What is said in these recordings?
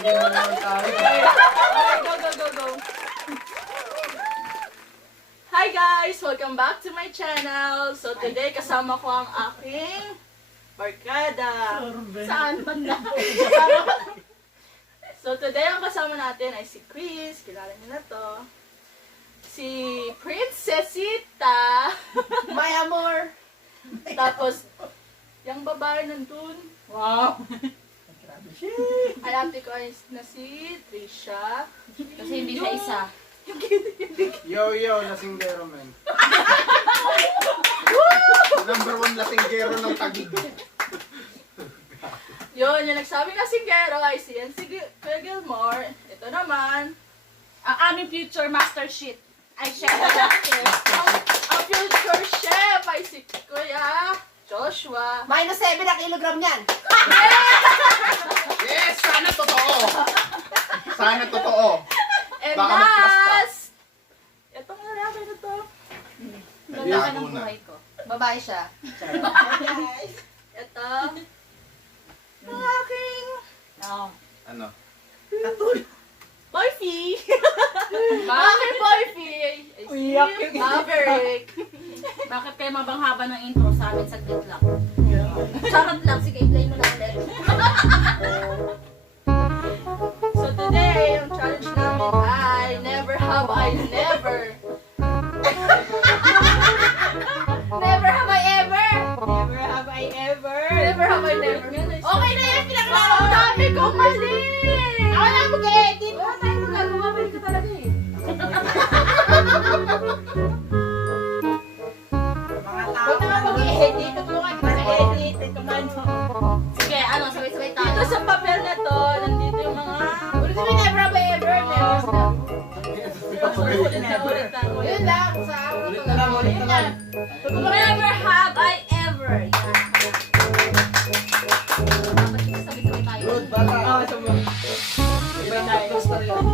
Go. Hi guys! Welcome back to my channel. So today kasama ko ang aking barkada. Saan man na? So today ang kasama natin ay si Chris. Kilala niyo na to. Si Princesita. My amor. Tapos, yung babae nandun. Wow. Ang ate ko ay na si Trisha. Kasi hindi siya isa. Yo, lasinggero, man. Number 1 lasinggero ng Taguig. Yun, yung nagsabi na singgero ay si Kuya Gilmore. Ito naman, Ang aming future master sheet ay chef. ang future chef ay si Kuya Joshua. Minus 7 na kilogram yan. Yes! Sana totoo! Sana totoo! And Baka mag-plus pa. last, itong lalaki na to. Ganda ka ng buhay ko. Babae siya. Ito, ang aking Ano? boyfie. Aking boyfie ay si Maverick. Bakit kayo mabanghaba ng intro sa amin? Saglit lang. Charot lang. Sige, i-play mo lang ulit. So today, ang challenge namin ay Never Have I Never. Never have I ever! Never have I ever. Never have I never. Okay na yan! Pinaklaro Ang mo na! dami kong mali! Ako na mag-edit! Wala tayong magagawa. Balik ka talaga eh. Mga tao. Huwag na nga mag-edit. Tutulungan kita sa edit. Sige, ano? Sabay-sabay tayo. Dito sa papel na to, nandito yung mga... Ulit kami never have I ever! Ulit na. Yun lang. Sa ako Ulit na na lang, ulit na lang. Never have I ever! Yan. Dapat dito sabay-sabay tayo. Good, bata. Oo, sabay. Ilang plus na yan.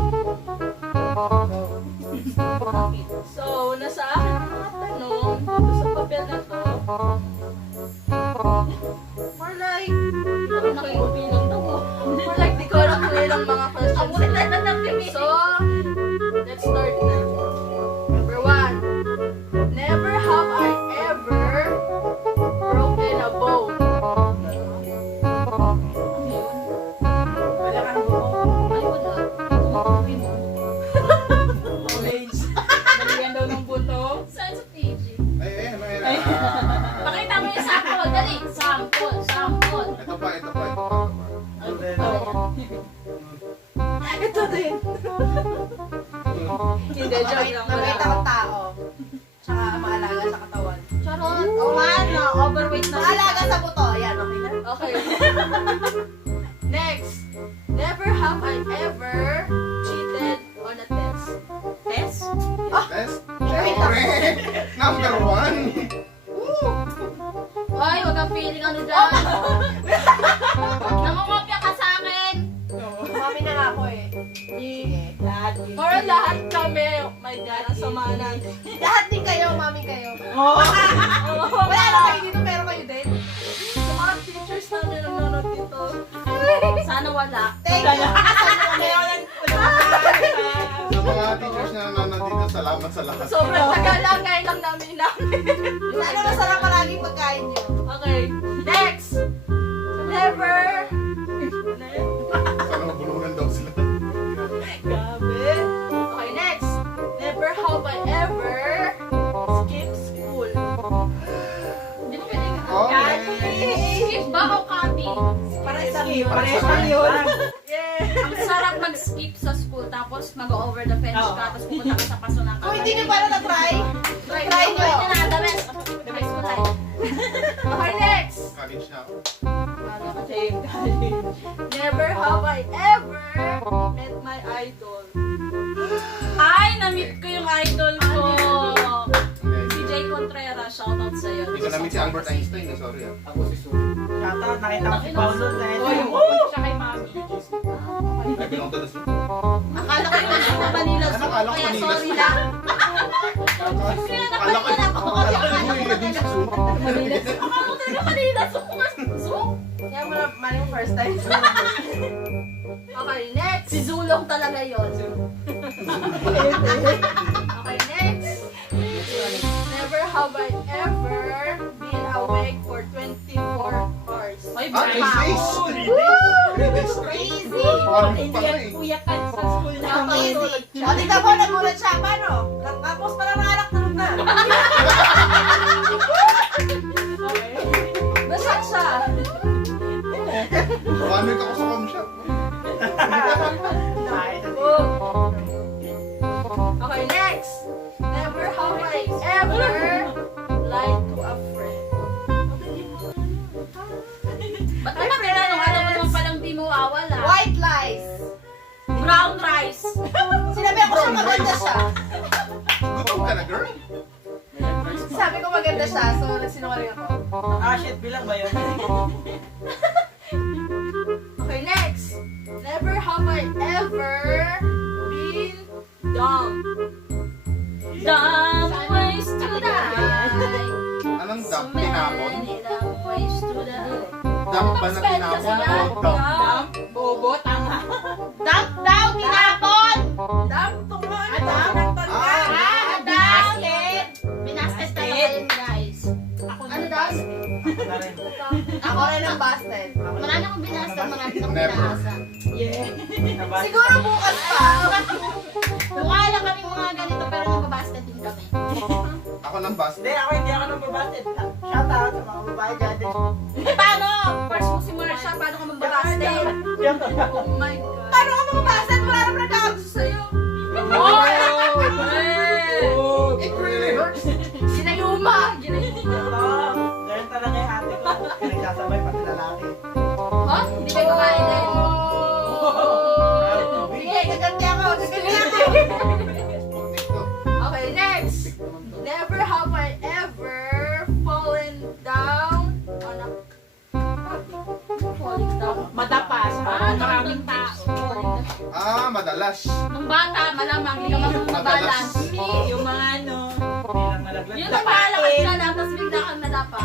So, nasa akin ang mga tanong dito sa papel na to. More like, more like di ko alam kung ilang mga questions. So, let's start na. Number 1. Never have I ever broken a bone. Wala kang buhok. Ay, wala. Tumakuhin mo. Nalihan daw ng buto. Saan sa PG? Ay. Pakita mo yung sample. Dali. Sample. Ito pa. Ito din. Hindi, joke lang. Mabait akong tao. Tsaka maalaga sa katawan. Charot. Oo nga, no. Overweight na. Maalaga sa buto. Yan, okay na. Okay. Next. Never have I ever cheated on a test. Test? Test? Siyempre! Number 1! Ay, wag kang feeling ano dyan. Nangungopya ka sa akin. Mami na nga ako eh. Sige. Or lahat kami. Oh my God, ang sama natin. Lahat din kayo, mami kayo. Oh. Wala na kayo dito, pero kayo din. Sa mga teachers namin nanonood dito. Sana wala. Thank you. Sa mga teachers na nanonood dito, salamat sa lahat. Sobrang tagal lang, ngayon lang namin namin. Sana masarap palaging pagkain nyo. Okay, next. Never. Sana mabulungan daw sila. Grabe. Okay, next. Never have I ever skipped school. Hindi mo pwedeng Okay. skip ba o copy? Parehas lang yun. Yeah. Ang sarap mag-skip sa school tapos mag-over the fence ka tapos pupunta ka sa paso ng Kung hindi nyo para na-try, Try nyo. na, the best. The best ko life. Okay, next. College na ako. Never have I ever met my idol. Ay, na-meet ko yung idol ko. Si Hindi. Jay Contreras, shoutout sa'yo. Hindi ko na-meet si Albert Einstein. Sorry. Ako si Su. Shoutout, nakita ko si Paulo na Oh, yung Siya kay Mami. I belong to the zoo. Akala ko na sa Manila Zoo. Akala ko Kaya Manila sorry Zoo. lang. Akala ko yung rin sa zoo. Akala ko talaga Manila Zoo. Zoo? Kaya na mali yung first time. Okay, next. Si Zulong talaga yun. Okay, next. Never have I ever been awake for 24 hours. Oy, Ah, Brian. 3 days. 3 days straight. Easy. Ano Hindi pa nga yan eh. kuyakan sa school namin. Easy. O, tingnan mo, nagulat siya. Paano? Tapos pala ng anak tulog na. Nasaan siya? Paano ka ko sa com shop? Okay, next. Never have I ever lied to a friend. Ba't naman tinanong? Alam mo naman palang di mo awala. White lies. Brown rice. Sinabi ko siya maganda siya. Gutom ka na, girl? Sabi ko maganda siya, so nagsinungaling ako. Ah, shit, bilang ba yun? Okay, next. Never have I ever been dumb. Dumb ways to die. Anong So dump? Tinapon? many dumb ways to die. Dump ba na tinapon o dump? Bobo, tama. Dump daw, tinapon! Dumb tungon. Ah, Binasket. Binasket talaga yun, guys. Ano daw? Na rin. Ako rin ang busted. Marami akong binasket, marami akong Never. binasa. Nabasa. Siguro bukas pa. Mukha lang kami mga ganito, pero nagbabasket din kami. Ako ng bus. Hindi ako nang babasted. Shout out sa mga babae dyan. Eh, paano? First mo si Marsha, paano ka magbabasket? Oh my God. Paano ka mababasted? Wala naman nagkakagusto sa'yo. It really hurts. Ginayuma. Ganyan talaga yung ate ko. Pinagsasabay pati lalaki. Huh? Hindi kayo kumain din. Sige, gaganti ako. Gaganti ako. Putik to. Okay, next. Never have I ever fallen down on a... Falling down? Madapas. Maraming tao. Ah, madalas. Nung bata, malamang hindi ka marunong mabalance. Yung mga ano, bilang nalaglag. Yung napalakad ka lang, tapos bigla kang nadapa.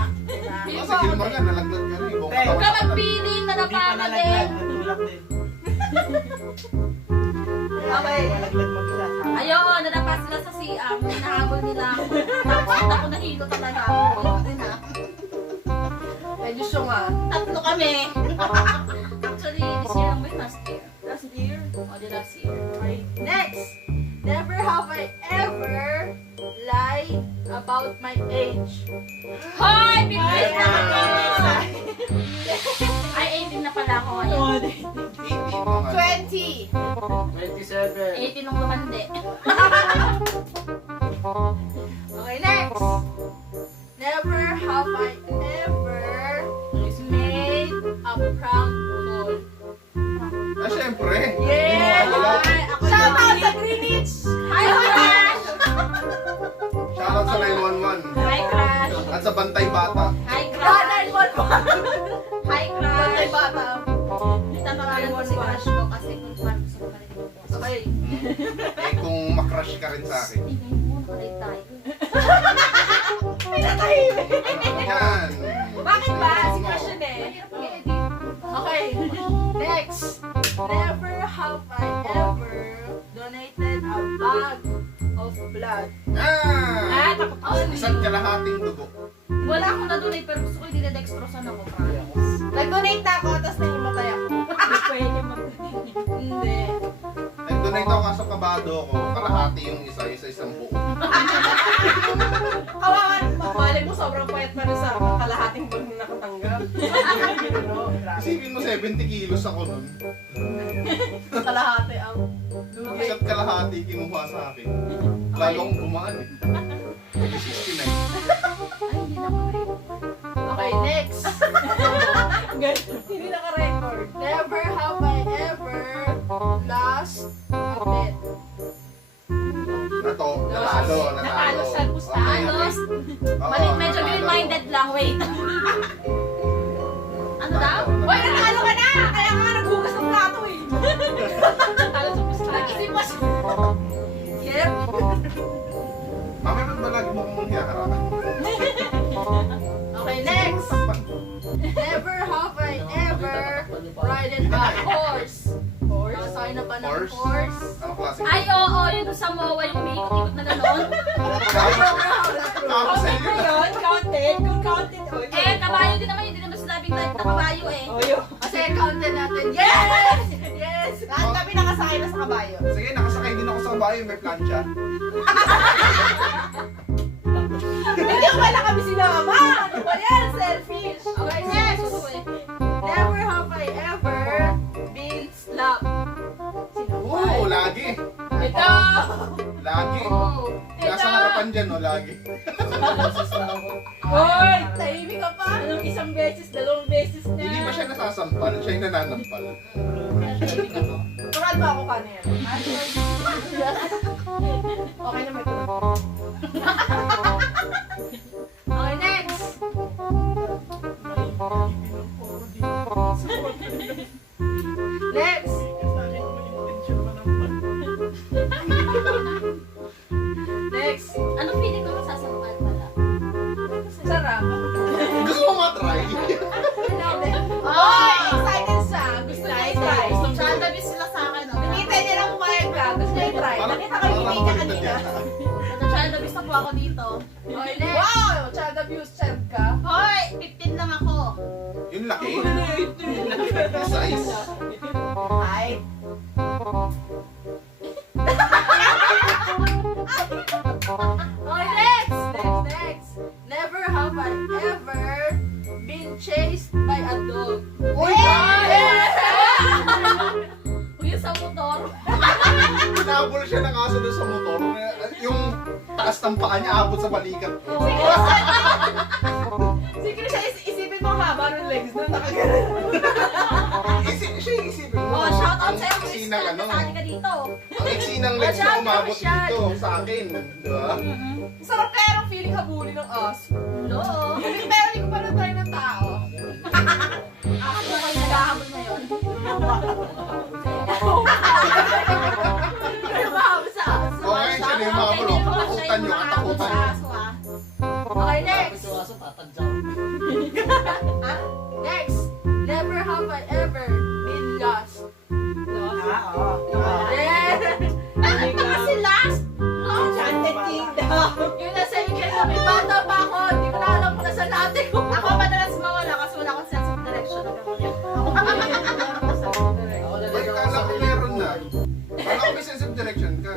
Kasi Gilmar nga, nalaglag ka rin. Ibang Huwag Huwag ka katawan. magpiling, Hindi nadapa pa ka nalaglag, din. natulak din. Okay. Nalaglag mag-isa. Ayun, nadapa sila sa CM. Nahabol nila ako. Tapos ako nahilo talaga ako. Medyo siya nga. Tatlo kami. Actually, this year lang ba yun? Last year. Last year. O, di last year. Okay, next. Never have I ever lied about my age. Hoy! Big Ay, na kami! Ay, 18 na pala ako ngayon. 20. 18 nung lumandi. Okay, next. Never have I ever made a prank call. Ah, syempre. Yeah! Wala. Ay, ako Shout out yun. sa Greenwich! Hi, Crush! Shoutout sa 911. Hi, Crush! At sa Bantay Bata. Hi, Nanay Crush! mo Hi, Bantay Crush! bata. Tatawagan ko si Crush ko kasi kung paano gusto ko marinig yung boses. Okay. Eh, kung makrush ka rin sa akin. Tingnan mo, nakalay tayo. Yan. Bakit ba? Si Crush yun eh. Mahirap mag-edit. Okay. Next. Never have I ever donated a bag of blood. Ah! Only. Isang kalahating dugo. Wala akong na-donate pero gusto ko i-dextrosan ako, promise. Nag-donate na ako, tapos nangimatay ako. Pwede Hindi. Nag-donate ako kaso kabado ako. Kalahati yung isa-isang buo. Kawawa naman. Malay mo, sobrang payat pa rin sa kalahating bag na nakatanggap. Isipin mo 70 kilos ako nun. Kalahati ang... Isa't kalahati kinuha sa akin. Lalo akong gumaan eh. 69. Ay, hindi na ako. Okay, next. Hindi naka-record. Never have I ever lost a bet. Natalo. Natalo sa Okay, pustahan. okay. Oo, Medyo natalo. green-minded lang, wait. Ano daw? Uy, natalo ka na! Kaya ka nga naghugas ng plato eh. Natalo sa pustahan. Nag-isip pa siya. Yep. Mamaya ba't ba lagi mo kong hiyaharapan? Okay, next. Never have I ever riding a horse. Nakasakay na ba ng Horse? horse? Ano klase? Ay, oo, yun sa MOA, yung umiikot-ikot na gano'n. Tapos sa'yo yun. Counted? Kung counted, oh. Eh, kabayo din naman, hindi naman sinabing type na kabayo eh. Oh, yun. Kasi counted natin. Yes! Yes! Lahat kami nakasakay na sa kabayo. Sige, nakasakay din ako sa bayo, may plancha. Hindi ko wala kami sinama! Ano ba yan? Selfish! Okay, next! Never have I ever been slapped. Oo, lagi. Ito! Lagi. Oh, Nasa harapan dyan, no, lagi. Hoy! Tahimik ka pa! Anong isang beses, dalawang beses na? Hindi ba siya nasasampal? Siya yung nananampal. Turan mo ako kanina. Okay na may turan. Okay, next! Next! Next! Ano feeling mo masasampal pala? Sarap. Gusto mo matry? Oy! Excited siya. Gusto niya i-try. Chanda bis sila sa akin. Nakita niya lang pumayag ka. Gusto niya i-try. Nakita kayo yung media kanina. Chanda bis na po ako dito. Okay, next! Wow! Child abuse child ka. Hoy, 15 lang ako. Yung laki. Yung size. Ay. Okay, next! Next! Never have I ever been chased by a dog. Uy! Uy, sa motor. Pinabol siya ng aso doon sa motor. Yung taas ng paa niya abot sa balikat ko. Sige siya, isipin mo haba ng legs doon nakagano'n. Siya yung isipin mo. Oh, shout out Ang sa'yo. iksi ng ano. Kasali ka dito. Ang iksi ng legs na umabot dito sa akin. Diba? Sarap kaya ng feeling habulin ng aso. Hello. Pero hindi ko pa na-try ng tao. Ako ba kayo naghahabol ngayon? Pero mahabol sa aso. Okay, siya na yung mga bulo. Katakutan nyo, katakutan nyo. Okay, next! Next! Never have I ever been lost. Yes! Kasi last. Enchanted Kingdom. Yun na sa inyo, kami bata pa ako. Hindi ko na alam kung nasa natin ko. Ako madalas mawala kasi wala akong sense of direction. Ay, kala ko meron na. Kala ko may sense of direction ka.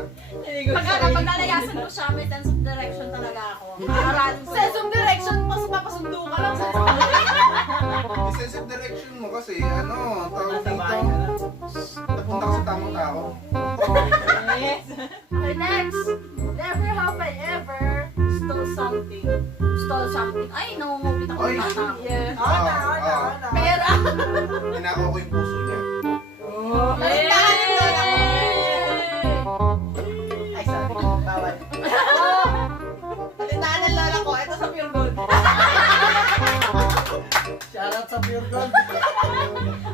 Pag nalayasan ko siya, may sense of direction talaga ako. Aral ko. Sense of direction, mas papasundo ka lang sa May sense of direction mo kasi, ano, tawag dito. Napunta ka sa tamang tao. Yes. Okay, next! Never have I ever stole something. Stole something. Ay, nangungupit ako Ay. ng bata. Yeah. Ana. Pera! Pinakaw ko yung puso niya. Palindahan ng lola ko. Ay, sorry. Bawal. Palindahan ng lola ko. Ito sa Pure Gold. Shoutout sa Pure Gold.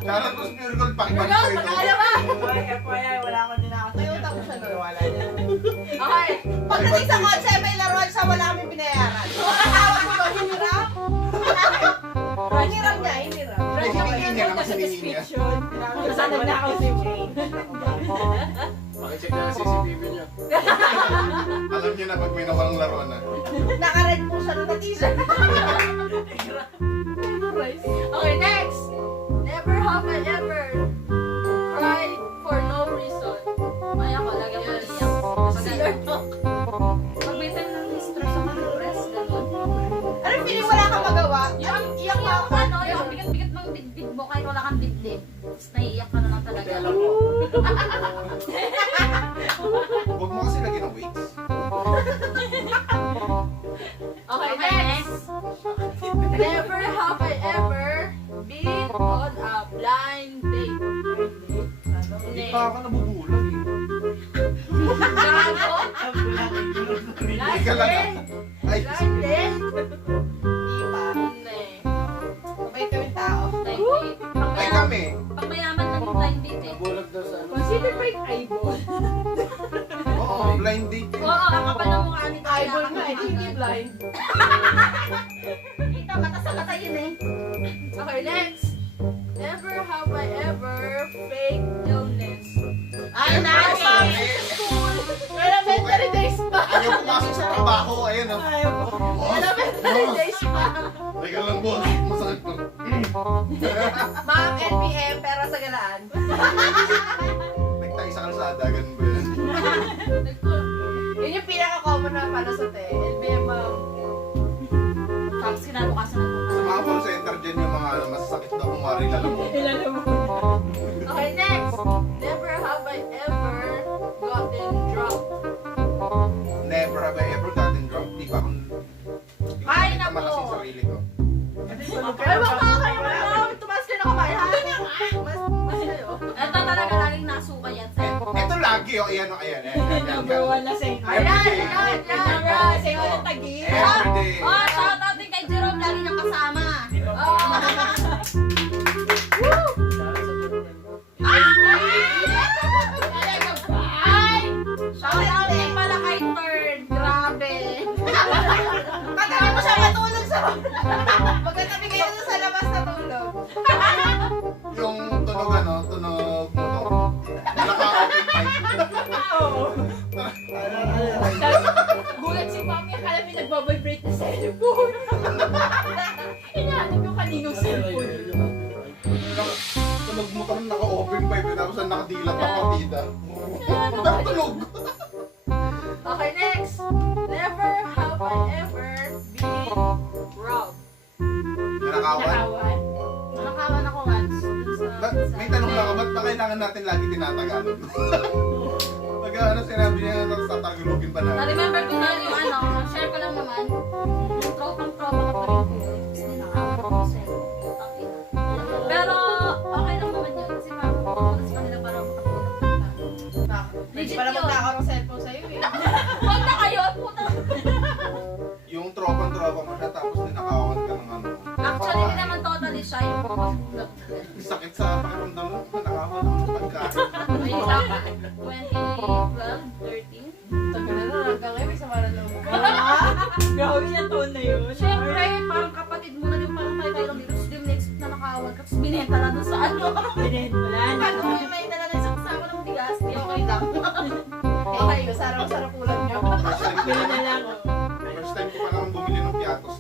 Shoutout ko sa Pure Gold, pakibalik Ikaw, ko ito. pag-alam ba? FYI, wala akong ninakot. May utang ko siya nun. Wala niya. Okay. Pagdating sa kotse, may laruan siya, wala kami binayaran. Tawag ko, hiniram? Hiniram niya, hiniram. Hinihingi niya naman hinihingi niya. Saan nagnakaw si Jane? Pakicheck na ang CCTV niyo. Alam niyo na pag may nawalang laruan na. Naka-red po siya na t-shirt. Okay, next! Never have I ever cried for no reason. Ay, ako lagi ako Yes. iyak. Sinner talk. Pag may time ng stress ako ng press, gano'n. Ano feeling wala kang magawa? Yung ano, yung bigat-bigat ng dibdib mo kahit wala kang dibdib. Tapos naiiyak ka na lang talaga. Alam mo. Huwag mo kasi lagyan ng weights. Okay, next! Never have I ever been on a blind date. Hindi pa ako nabubulag eh. Gago? Hindi ka lang ah. Ay, Blind date? Hindi pa. Hindi. Mabait kaming tao. Blind date. ay kami. Pag mayaman lang yung blind date eh. Bulag daw sa ano. Consider by eyeball. Oo, blind date yun. Oo, ang kapal ng mukha nito. Eyeball nga, hindi blind. Kita, mata sa mata yun eh. Okay, next! Never have I ever fake illness. Ay, nani! Elementary days pa. Ayaw pumasok sa trabaho, ayun oh. Ayaw ko. Elementary days pa. Teka lang boss, masakit ko. Ma'am, NPM, pera sa galaan. Nagtay sa kalsada, ganun ba yan? Yun yung pinaka-common na palusot eh. NPM, ma'am. Tapos kinabukasan ng Sa mga call center dyan yung mga masasakit na kumari lalamog. Okay, next. Never have I ever gotten drunk. Never have I ever gotten drunk. Di pa akong... Ay, Hindi ko naku. malakas yung sarili ko. Ay, wag ka kayo mga tumas kayo na kamay, ha? Mas kayo. Ito talaga laging nasuka yan sa Ito lagi, oh, ayan, oh, ayan. Number 1 na sa'yo. Ayan, ayan, Number ayan. 1 sa'yo ng tagi. Everyday. Oh, shout out din kay Jerome, lagi niyang kasama. Ay! Shout out din pala kay Third. Grabe. Pagkakita mo siya matulog sa... Magkatabi kayo doon sa labas na tulog. Yung tunog, ano, tunog motor. Naka-open pipe. Oo. Gulat si Mami, akala may nagbabibrate na cellphone. Inaanap yung kaninong cellphone. Tunog motor na naka-open pipe. Tapos ang nakadilat na kapatida. Tunog. Okay, next. Never have I ever been robbed. Nanakawan. Nakawan ako once. Dun sa... May tanong lang ako, ba't ba kailangan natin lagi tinatagalog? Pag ano sinabi niya, tatalogin pa natin. Na-remember ko na yung ano, share ko lang naman. Yung tropang-tropa ko pa rin ko. Hindi nakawan ako sa okay. Pero okay lang naman yun. Kasi parang pumunta sa kanila para makapagpapagpapag. Legit Legit pala yun. magkakaroon ng cellphone sa'yo eh. Huwag na kayo! Puta! Yung tropang-tropa mo siya, tapos ninakawan ka ng ano. Actually, hindi naman totally siya yung pagkakulap. Sakit sa pakiramdam mo, nanakawan ako ng pagkain. May isa, 2012, 13. Tagal na lang, hanggang ngayon may sama na loob. Grabe na tone na yun. Siyempre, parang kapatid mo na din parang tayo lang dito. Tapos next na nakawag ka. Tapos binenta na doon sa ano. Pinend mo lang. Ano yung may dala na isang kasama ng bigas. Di okay lang. Okay, masarap ulam niyo. First time ko Pili pa na lang. first time ko pa naman bumili ng piatos.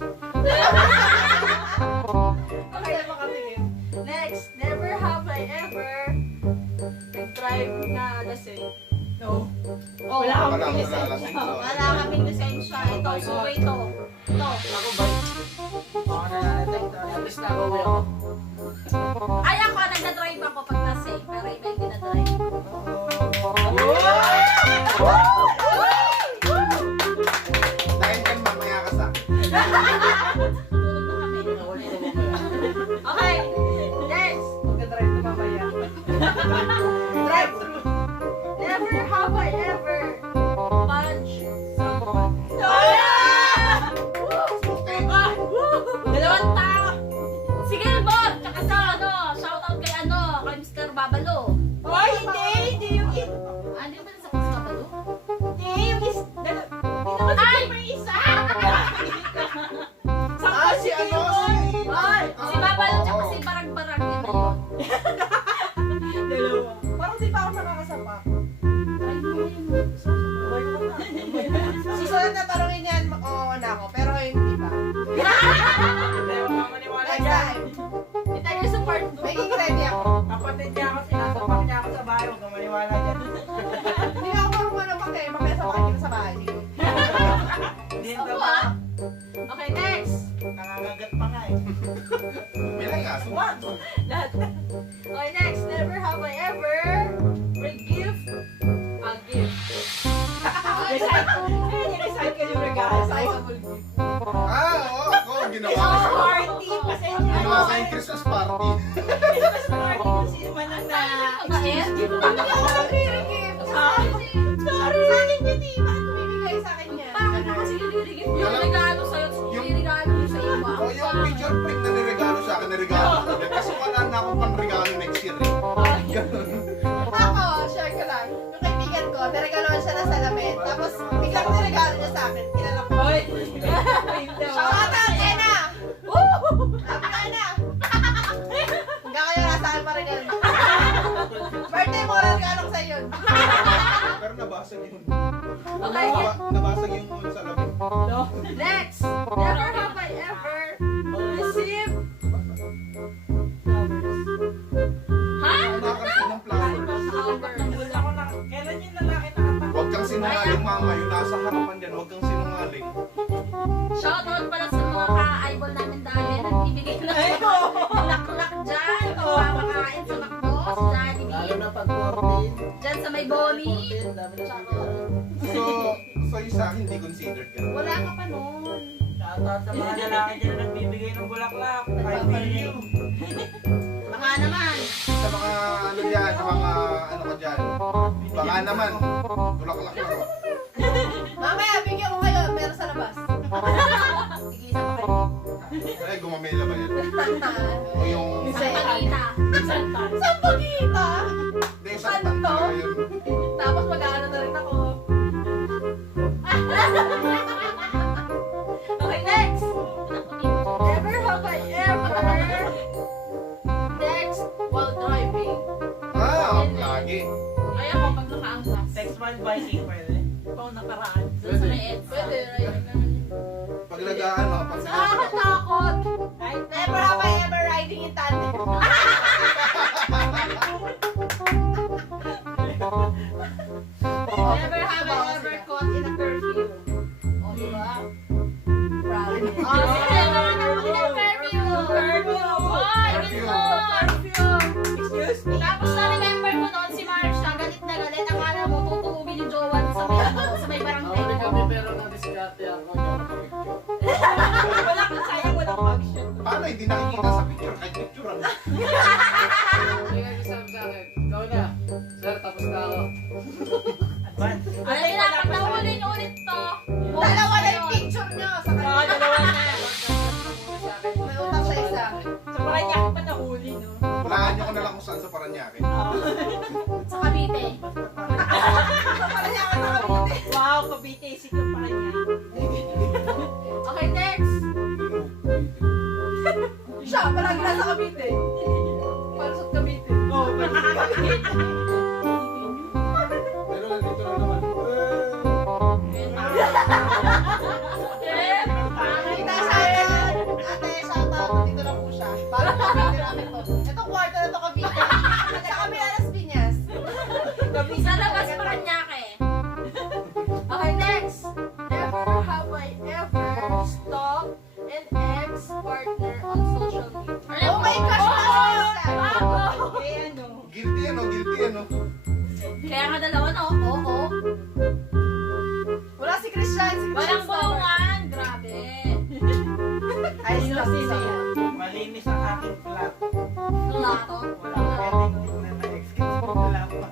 Okay, makatingin. Next. Never have I ever nag-drive na lasing. No. Oh, Wala Wala akong akong lisensya. nalalasing. wala kaming lisensya. Ito, suway ito. Ito. Ako ba? Baka nalalatay tayo. Alis na ako ako. Ay, ako, nagdadrive ako pag lasing. Pero iba yung dinadrive. Dahil dyan, mamaya ka sa akin. Tulog na kami. Okay. Next. Magka-drive na mamaya. Drive-thru. Never have I ever punched someone. Okay. Dalawang tao. Si Gilbert, tsaka sa ano, shoutout kay ano, kay Mr. Babalo. Ay, hindi yung Ano ba sa Mr. Babalo? Ay! May isa! Ah, si ano? Ay, si Babalo tsaka si Barag-Barag din yun. Dalawa. Parang di pa ako nakakasapa. Ay, Susunod na tanongin yan, oo na ako. Pero hindi pa. Hindi ako mamaniwala Next dyan. time. Ito yung support do. Magiging ready ako. Kapatid niya ako, sinasapak niya ako sa bahay. Huwag kang maniwala dyan. Hindi ako marunong makay. Mamaya sa makikita sa bahay. Hindi Ako ba? ah. Okay, next. Nangangagat pa nga eh. May langas. Lahat. Okay, next. Never have I ever re-gift a gift. Recycle. Ay, recycle yung regalo. Recyclable gift. Ah, oo, ako, ginawa ko Oh, sa... party! Pasensya Ginawa na. sa yung Christmas party. Christmas party kung sino man ang na-exchange gift. Hindi ako nagre-gift. Sorry! Sa akin yun eh. Bakit kumibigay sa akin yan? Bakit mo kasi nilirigit yung regalo sa'yo, tapos nilirigalo mo sa iyo. O yung picture print na niregalo sa akin, niregalo ko. Kasi wala na akong panregalo next year eh. Ganun. Ako, share ko lang. Yung kaibigan ko, naregaloan siya ng salamin. Tapos, biglang niregalo niya sa akin. Kilala ko. Hoy! Shout out, Ena! Woo! Happy Ena! nabasag yung... Okay. Nabasag yung salamin. Next. Never have I ever received... Ha? Nakakasi ng flowers. Gusto ko na, kailan yung lalaki nakatakot? Huwag kang sinungaling, mama. Yung nasa harapan dyan, huwag kang sinungaling. Shoutout pala sa mga ka-eyeball namin dahil nagbibigay na laklak dyan. Pagpapakain sa McDo, sa Jollibee. na pag 14. Dyan sa may Bonnie. Dami na shoutout. So yung sa akin, hindi considered ka. Wala ka pa noon. Shoutout sa mga lalaki dyan na nagbibigay ng bulaklak. 5 million. Baka naman. Sa mga ano dyan, sa mga ano ka dyan. Baka naman, bulaklak na. Mamaya, bigyan ko kayo. Meron sa labas. Igisa pa kayo. Eh, gumamela ba yan? O yung... Sa Pagita. Sa pagita! Hindi, sa tanda yun. Tapos mag-aano na rin ako. Okay, next. Never have I ever... Next, while driving. Lagi. Ay ako pag nakaangkas. Text one biking pwede. Ikaw nakaraan. Doon sa may EDSA. Pwede, riding naman. Pag nag-ano, pag Nakakatakot. Never have I ever riding in tandem. Never have I ever caught in a curfew. O, diba? Proud. Oh, sige naman ako ng curfew. Hoy, ito. Excuse me. Tapos na-remember ko noon si Marsha, galit na galit. Akala mo tutulubin yung jowa sa may ano, sa may barangay na kami. pero na-discarte ako. Wala kang sayang, walang mag-shoot. Paano hindi nakikita sa picture? Kahit picture ano? Hindi nga sabi sa akin. Ikaw na. Sir, tapos na ako. Advance. Alam niyo na, pag naulit to, Dalawa na yung picture nyo sa kanya. dalawa na. May utang sa isa. Sa Paranaque pa nahuli, no? Walahan nyo ko na lang kung saan sa Paranaque. Sa Cavite. Sa kanya ka sa Cavite. Wow, Cavite, isip ng Paranaque. Okay, next. Siya, palagi nasa Cavite. Palusot Cavite. Oh, Pero nandito na naman. Kita sa akin. Ate, shoutout. Dito na po siya. Bago Cavite namin to. Ito kwarto na to Cavite. At sa kami Alas Piñas. Sa labas Paranaque. Okay, next. Never have I ever stalked an ex-partner on social media. Oh my gosh! Bago. Guilty ano, guilty ano. Kaya nga dalawa na, oo. Wala si Christian. Si Walang Christian bulungan. Grabe. Ay, stop. malinis ang aking flat. Wala to. Wala pwedeng tingnan na excuse mo wala pa.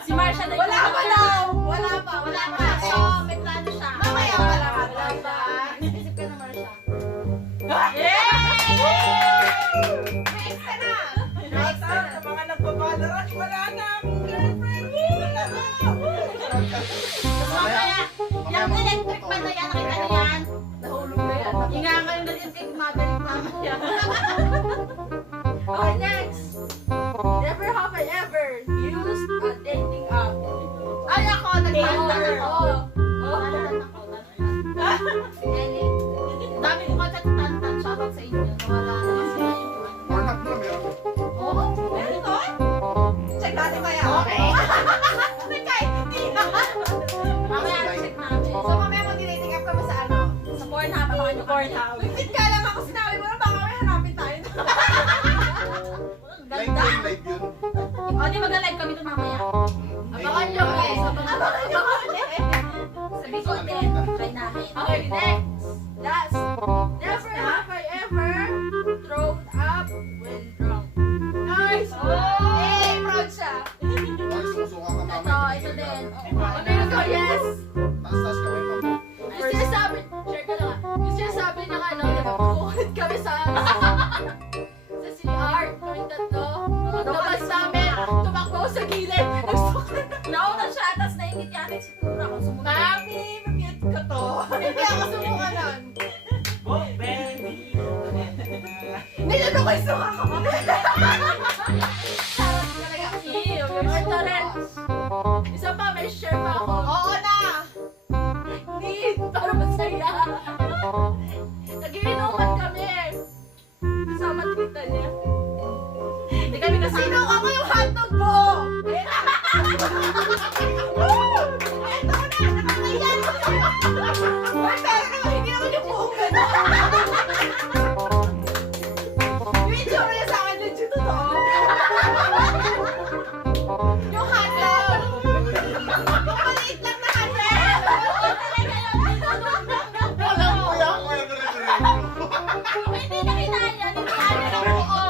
Si Marsha na Wala pa daw. Wala pa. Wala pa. So, may plano siya. Mamaya wala ka. Wala pa. Isip ka na Marsha. Next ka na. Next sa mga nagpapalaran, wala na akong girlfriend. Wala na. Mamaya, yung electric fan na yan, nakita niyo yan? Nahulog na yan. Ingangan yung dalit kay mabalik mamaya. Okay, next. Never have I ever used a dating app. Ay, ako. Nag-Tinder. Oo. Eli, dami ko kasi tantan, shoutout sa inyo. Nawala na kasi na yung Pornhub na meron. Oo, Meron doon? Check natin kaya. Okay. Kahit hindi na. mamaya check natin. So, mamaya mag-dating app ka ba sa ano? Sa Pornhub, baka nyo Pornhub. Wait ka lang ako sinabi mo na baka may hanapin tayo. Live Ganda. yun, live yun. O, di mag-live kami ito mamaya. Abangan nyo guys. Abangan nyo ulit. Sa Bicol din, try namin. Okay, next. Last. Never have I ever thrown up when drunk. Nice. Hey, proud siya. Ay, susuka ka Ito, mamaya. ito din. Ano ko, yes. Taas-taas ka may mama. Yung sinasabi, share ka lang. Yung sinasabi ng ano, di ba, bukod kami sa CR, kaming tatlo. Labas namin, tumakbo ako sa gilid. Nauna siya, tapos naingit yata si Tura kung sumunod. Mami, mamute ko to. Hindi ako sumukanan. Oh, baby. Nilito ko yung suka ko. Sarap talaga. Ew, Ito rin. Isa pa, may share pa ako. Oo na! Need, para masaya. Nagiinuman kami. Kasama tita niya. Hindi kami kasama. Sino ako yung hotdog mo? Eto na! Nakakayan! Uy, pero naman, hindi naman yung buong gano'n. Yung itsura niya sa akin, legit totoo. Yung hotdog! Yung maliit lang na hotdog! Alam ko yan, kaya ko Hindi na kinaya, hindi kinaya ng buo.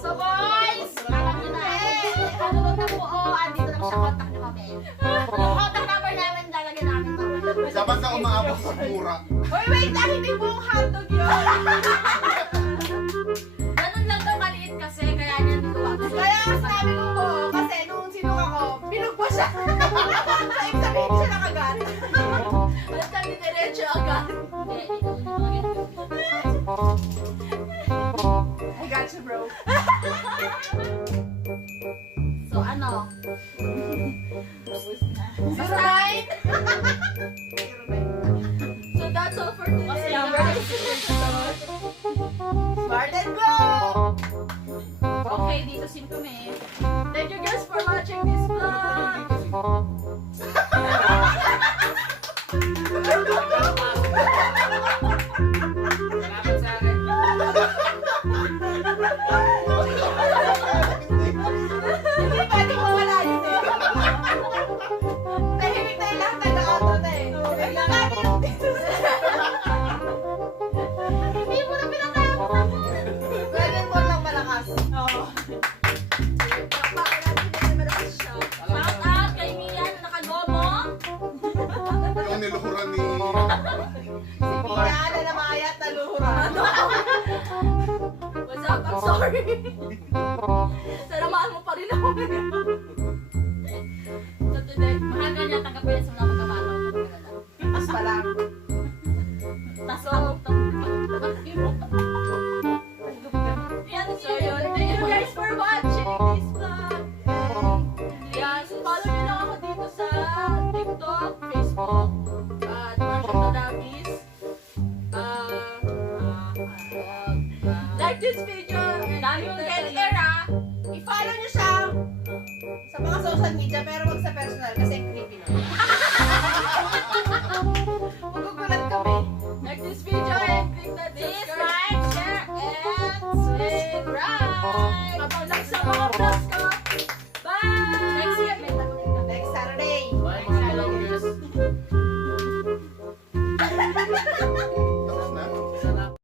So boys, alam nyo na, ano lang ng buo, andito lang siya, contact nyo kami. Yung contact number namin, lalagyan namin to. Dapat na umaabot sa mura. Uy, wait lang! Hindi buong hotdog yun! Ganun lang daw maliit kasi, kaya niya niluwag. Kaya sabi ko buo, kasi nung sinuka ko, pinug ko siya. So, ibig sabihin, hindi siya nakagalit. Alam kami diretso agad. Hindi, ikaw yung mga ganito. I got you, bro. So ano? Alright! So that's all for today. Mas Ang yaman. episode. Smart and go! Okay, dito sim kami. Thank you guys for watching this vlog. Salamat sa akin. Hindi pwede mawala yun eh. Tahimik na yung lahat nag-auto na eh. Bigla natin yung Hindi mo na pinatapos. pwede mo lang malakas. Oo. Bakit natin hindi malakas siya? Shout out kay Mia na nakagomo. Yung niluhuran ni... Si Mia na namayat na luhuran. What's up? I'm sorry. Saramaan mo pa rin ako ngayon. So today, mahal ka niya tanggapin sa mga magkabatang. Mas pa lang. Tapos So yun, thank you guys for watching this vlog. And yeah, so follow nyo lang ako dito sa TikTok, Facebook, at Marshall Tadabis. Like this video. dami yung dead air ah. I-follow niyo siya sa mga social media pero wag sa personal kasi creepy na. Magugulat kami. Like this video and click that Please subscribe. like, share, and subscribe. Pabalik sa mga vlogs ko. Bye! Next week, may tagunin kami. Next Saturday. Bye mga vloggers. Tapos na? Salamat.